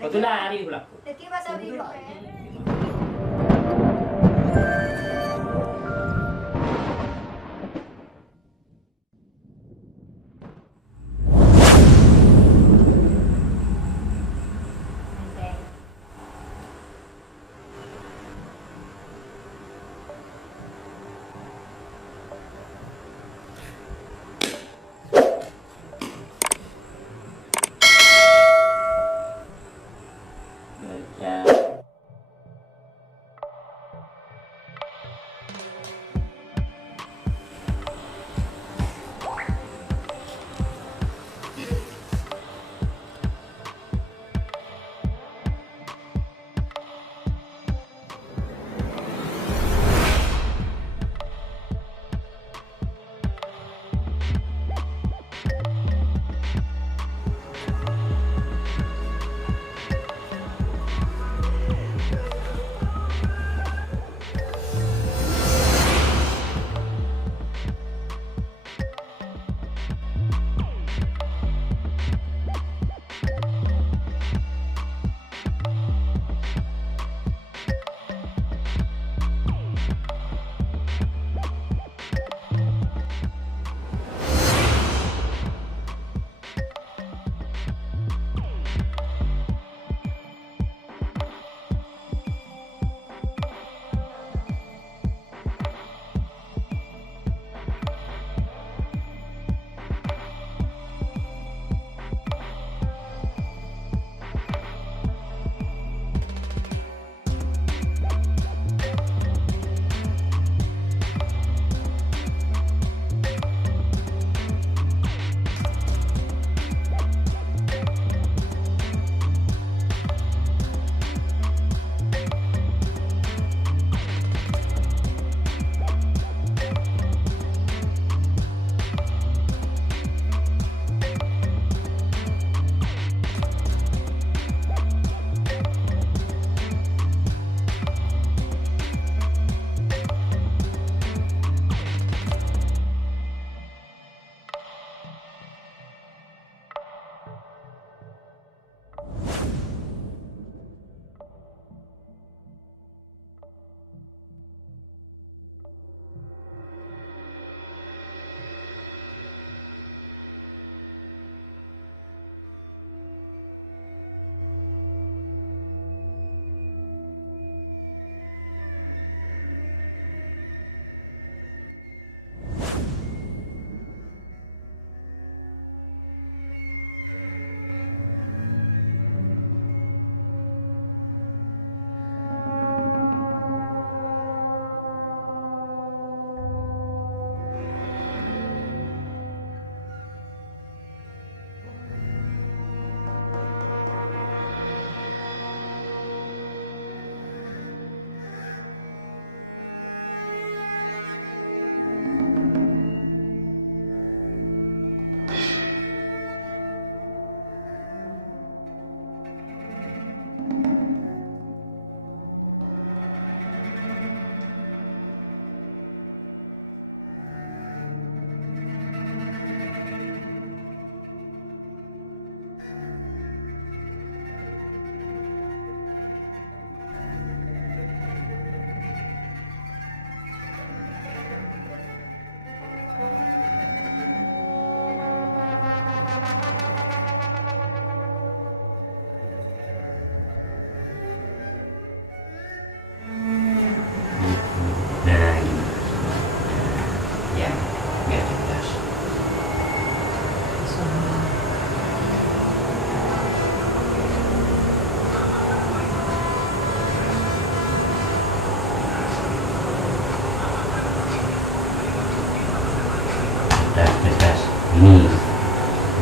Kau tu lari pula. Lagi pasal biru.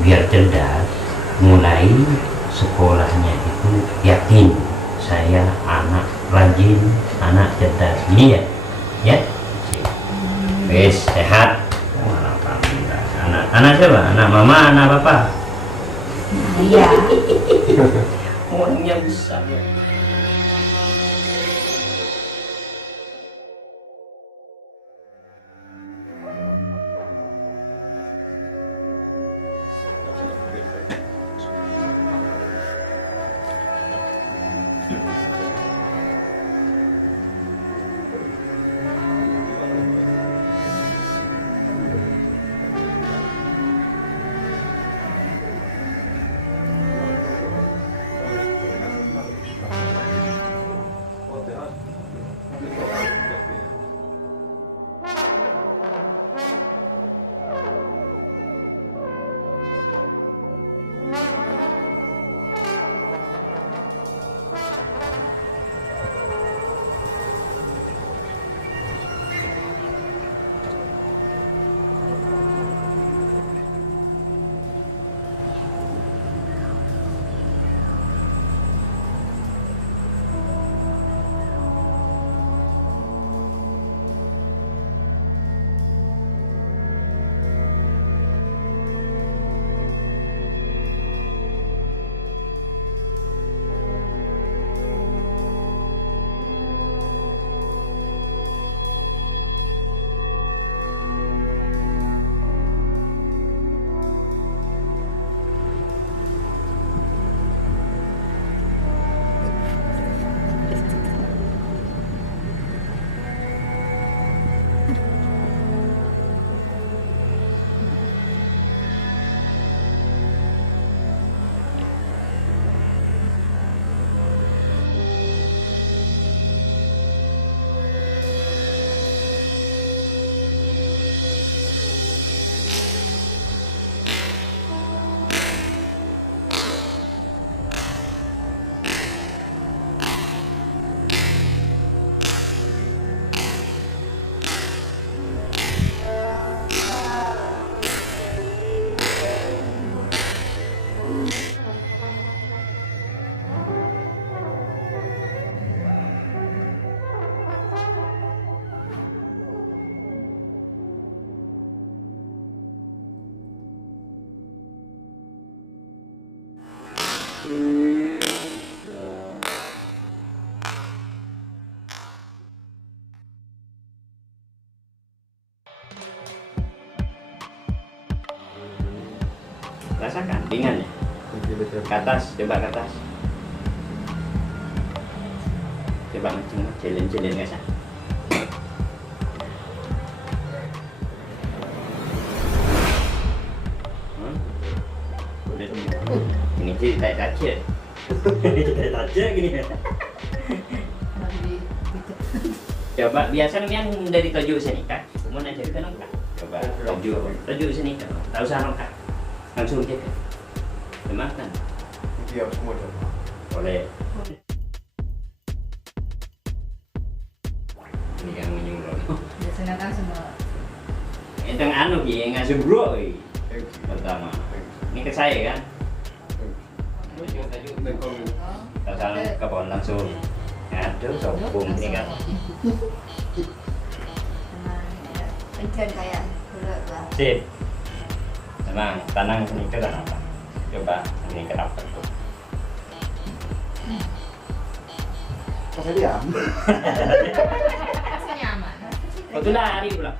biar cerdas, mulai sekolahnya itu yakin saya anak rajin, anak cerdas, ini ya, wes sehat. Anak siapa? Anak mama, anak papa? Iya. Orangnya besar ya. Rasakan ringan ya. Ke atas, coba ke atas. Coba macam challenge guys. Boleh ini sih tak taca. Tak taca gini. Coba biasa yang dari tujuh sini kan. Mau aja kan enggak. Coba tujuh sini kan. Tahu sana kan. Langsung aja kan. Dimakan. Diam semua dah. Boleh. Ini yang menyuruh. Biasanya kan semua. Itu yang anu yang ngasih bro. Pertama. Ini ke saya kan. Tahu ke pohon langsung. Aduh, sombong ini kan. Pencen kayak berat lah. Sip. Tenang, tenang ini ke dalam. Coba ini kenapa tuh? Kasih diam. Rasanya aman. Kau tuh lari pula.